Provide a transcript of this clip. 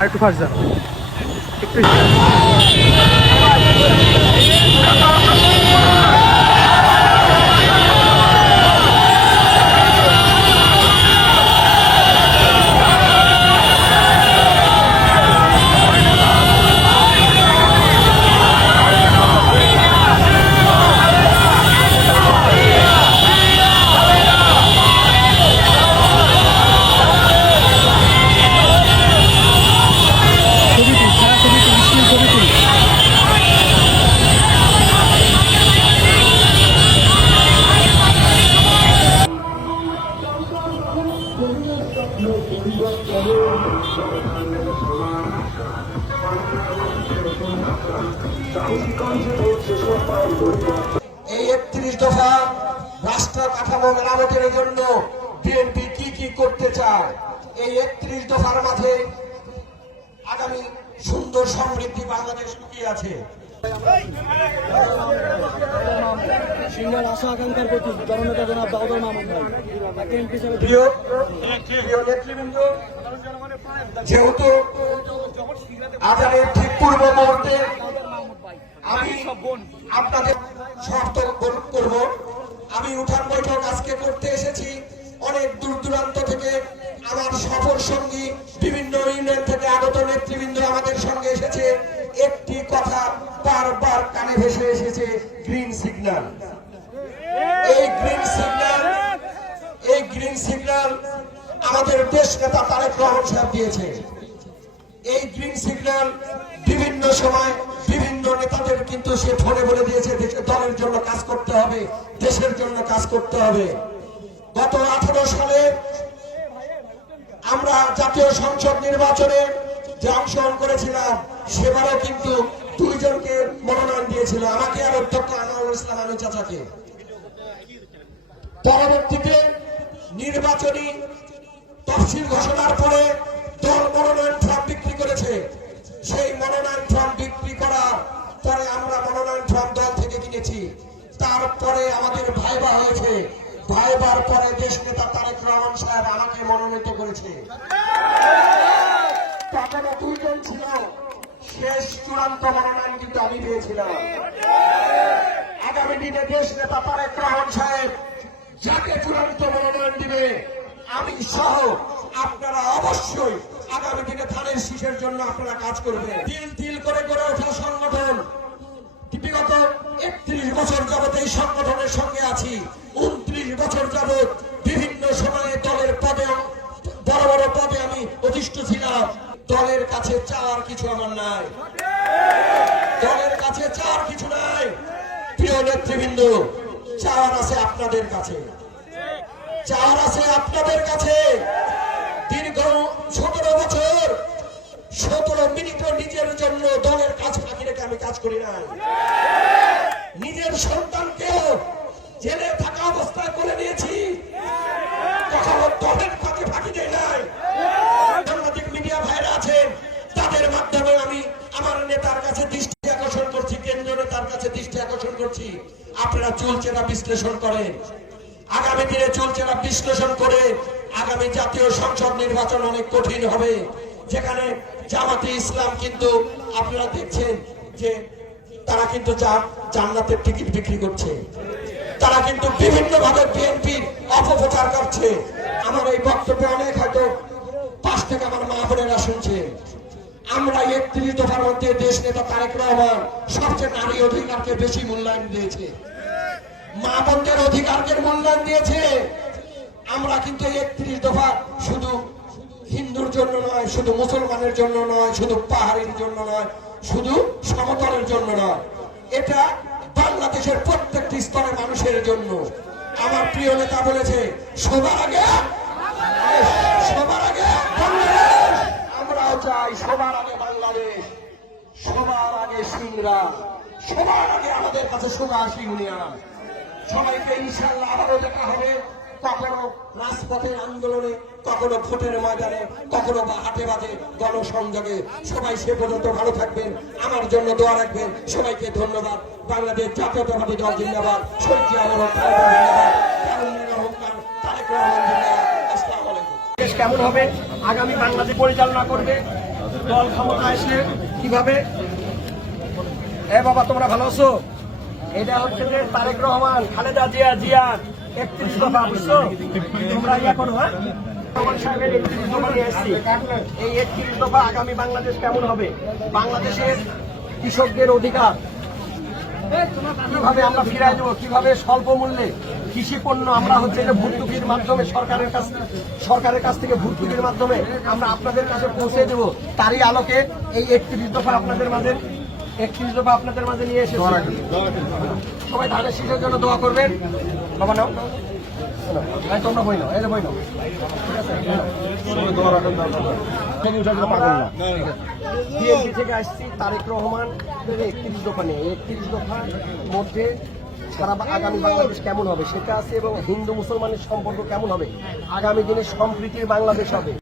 আর একটু ফার্স্ট যান। একটু এই একত্রিশ দফা রাষ্ট্র কাঠামো মেরামতের জন্য বিএনপি কি কি করতে চায়? এই একত্রিশ দফার মাঝে আগামী সুন্দর সমৃদ্ধি বাংলাদেশ লুকিয়ে আছে। সিংহের আশা আকাঙ্ক্ষার প্রতি জননেতা জনাব দাউদর যেহেতু আজানের ঠিক পূর্ব মুহূর্তে অনেক দূর দূরান্ত থেকে আমার সফর সঙ্গী, বিভিন্ন ইউনিয়ন থেকে আগত নেতৃবৃন্দ আমাদের সঙ্গে এসেছে। একটি কথা বারবার কানে ভেসে এসেছে গ্রিন সিগন্যাল এই গ্রিন সিগন্যাল এই গ্রিন সিগন্যাল আমাদের দেশ নেতা তারেক রহমান সাহেব দিয়েছে। এই গ্রিন সিগন্যাল বিভিন্ন সময় বিভিন্ন নেতাদের কিন্তু সে ফোনে বলে দিয়েছে, দেশের দলের জন্য কাজ করতে হবে, দেশের জন্য কাজ করতে হবে। গত আঠারো সালে আমরা জাতীয় সংসদ নির্বাচনে যে অংশগ্রহণ করেছিলাম, সেবারও কিন্তু দুইজনকে মনোনয়ন দিয়েছিল। আমাকে আর অধ্যক্ষ আনোয়ারুল ইসলাম আনু চাচাকে। পরবর্তীতে নির্বাচনী তফসিল ঘোষণার পরে দল মনোনয়ন করেছে। তখনও দুইজন ছিল। শেষ চূড়ান্ত মনোনয়ন কিন্তু আমি পেয়েছিলাম। আগামী দিনে দেশ নেতা তারেক রহমান সাহেব যাকে চূড়ান্ত মনোনয়ন দিবে, আমি সহ আপনারা অবশ্যই আগামী দিনে ধানের শীষের জন্য আপনারা কাজ করবেন। তিল তিল করে গড়ে ওঠা সংগঠন। বিগত একত্রিশ বছর যাবত এই সংগঠনের সঙ্গে আছি উনত্রিশ বছর যাবত বিভিন্ন সময়ে দলের পদে বড় বড় পদে আমি অধিষ্ঠ ছিলাম। দলের কাছে চাওয়ার কিছু আমার নাই। দলের কাছে চাওয়ার কিছু নাই। প্রিয় নেতৃবৃন্দ চাওয়ার আছে আপনাদের কাছে। চাওয়ার আছে আপনাদের কাছে। দীর্ঘ সতেরো বছর, সতেরো মিনিট নিজের জন্য দলের কাজ ফাঁকি রেখে আমি কাজ করি নাই। নিজের সন্তানকেও জেলে থাকা অবস্থায় করে নিয়েছি। কখনো দলের ফাঁকি ফাঁকি দেয় নাই চুলচেরা বিশ্লেষণ করেন আগামী দিনে চুলচেরা বিশ্লেষণ করে। আগামী জাতীয় সংসদ নির্বাচন অনেক কঠিন হবে। যেখানে জামাতে ইসলাম কিন্তু আপনারা দেখছেন যে তারা কিন্তু জান্নাতের টিকিট বিক্রি করছে। তারা কিন্তু বিভিন্ন ভাবে বিএনপির অপপ্রচার করছে। আমার এই বক্তব্যে অনেক হয়তো পাশ থেকে আমার মা বোনেরা শুনছে। আমরা একত্রিশ দফার মধ্যে দেশ নেতা তারেক রহমান সবচেয়ে নারী অধিকারকে বেশি মূল্যায়ন দিয়েছে। মা অধিকারকে মূল্যায়ন দিয়েছে। আমরা কিন্তু একত্রিশ দফা শুধু হিন্দুর জন্য নয়, শুধু মুসলমানের জন্য নয়, শুধু পাহাড়ির জন্য নয়, শুধু সমতলের জন্য নয়। এটা বাংলাদেশের প্রত্যেকটি স্তরের মানুষের জন্য। আমার প্রিয় নেতা বলেছে, সবার আগে সবার আগে আমরাও চাই সবার আগে বাংলাদেশ, সবার আগে সিংরা, সবার আগে আমাদের কাছে সোজা সিংনিয়া সবাইকে ইনশাল্লাহ আবারও দেখা হবে। কখনো রাজপথের আন্দোলনে, কখনো ভোটের ময়দানে, কখনো বা হাটে বাজে গণসংযোগে। সবাই সে পর্যন্ত ভালো থাকবেন। আমার জন্য দোয়া রাখবেন। সবাইকে ধন্যবাদ। বাংলাদেশ জাতীয়তাবাদী দল জিন্দাবাদ। আলাইকুম। দেশ কেমন হবে? আগামী বাংলাদেশ পরিচালনা করবে? দল ক্ষমতা এসে কীভাবে? এ বাবা, তোমরা ভালো আছো? এটা হচ্ছে যে তারেক রহমান, খালেদা জিয়া জিয়া একত্রিশ দফা, বুঝছ? তোমরা ইয়া করো হ্যাঁ? এই একত্রিশ দফা আগামী বাংলাদেশ কেমন হবে? বাংলাদেশের কৃষকদের অধিকার। কীভাবে আমরা ফিরাই দেবো কীভাবে স্বল্প মূল্যে কৃষি পণ্য আমরা হচ্ছে যে ভর্তুকির মাধ্যমে সরকারের কাছ সরকারের কাছ থেকে ভর্তুকির মাধ্যমে আমরা আপনাদের কাছে পৌঁছে দেব। তারই আলোকে এই একত্রিশ দফা আপনাদের মাঝে একত্রিশ দফা আপনাদের মাঝে নিয়ে এসে সবাই ধানের শীষের জন্য দোয়া করবেন। বাবা নাও। তোমরা বই নাও এই বই নাও। বিএনপি থেকে আসছি তারেক রহমান একত্রিশ দফা নিয়ে। একত্রিশ দফার মধ্যে সারা আগামী বাংলাদেশ কেমন হবে? সেটা আছে এবং হিন্দু মুসলমানের সম্পর্ক কেমন হবে? আগামী দিনে সম্প্রীতির বাংলাদেশ হবে।